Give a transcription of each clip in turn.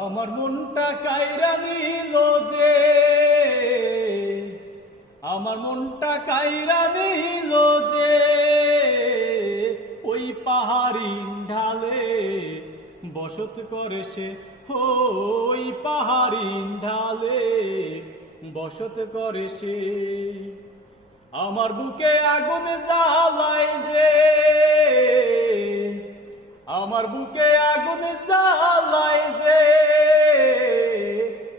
আমার মনটা কাইরা নিল যে, আমার মনটা কাইরা নিল যে, ওই পাহাড়ি ঢালে বসত করে সে। ওই পাহাড়ি ঢালে বসত করে সে। আমার বুকে আগুন জ্বালায় যে, আমার বুকে আগুন জ্বালায় যে,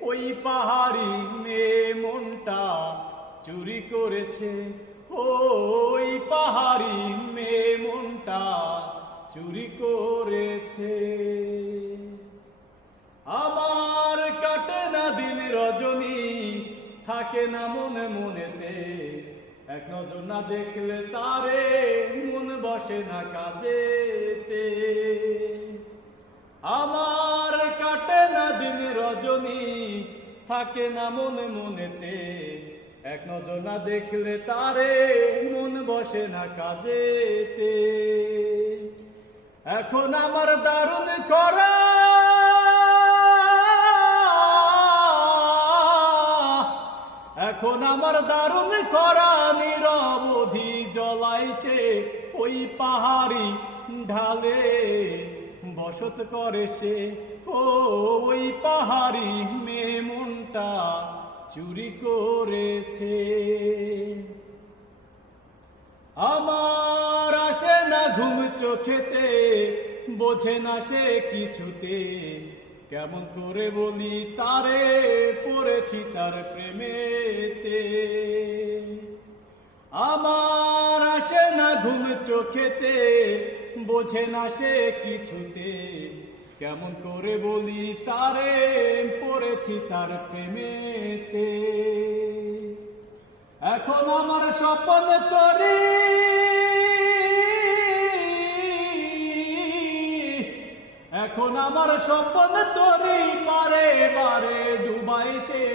ওই পাহাড়ি মেয়ে মনটা চুরি করেছে। ওই পাহাড়ি মেয়ে মনটা চুরি করেছে। আমার কাটে না দিন রজনী, থাকে না মনে মনেতে, এক নজর না দেখলে তারে মন বসে না কাজেতে। আমার কাটে না দিন রজনী, থাকে না মনে মনেতে, এক নজর না দেখলে তারে মন বসে না কাজেতে। এখন আমার দারুণ করা, এখন আমার দারুণ করা নিরবধি জ্বলাই সে। ওই পাহাড়ি ঢালে বসত করে সে। ওই পাহাড়ি মেয়ে মনটা চুরি করেছে। আমার আসে না ঘুম চোখেতে, বোঝে না সে কিছুতে, কেমন করে বলি তারে পড়েছি তার প্রেমেতে। আমার আসে না ঘুম চোখেতে, বোঝে না সে কিছুতে, কেমন করে বলি তারে পড়েছি তার প্রেমেতে। এখন আমার স্বপ্ন তরি, এখন আমার স্বপ্ন তরি বারে বারে ডুবাই সে।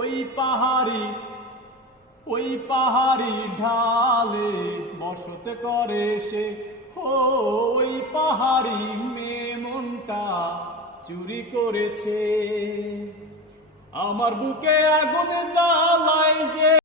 ওই পাহাড়ি ঢালে বসত করে সে। ওই পাহাড়ি মেয়ে মনটা চুরি করেছে। আমার বুকে আগুন জ্বালায় যে।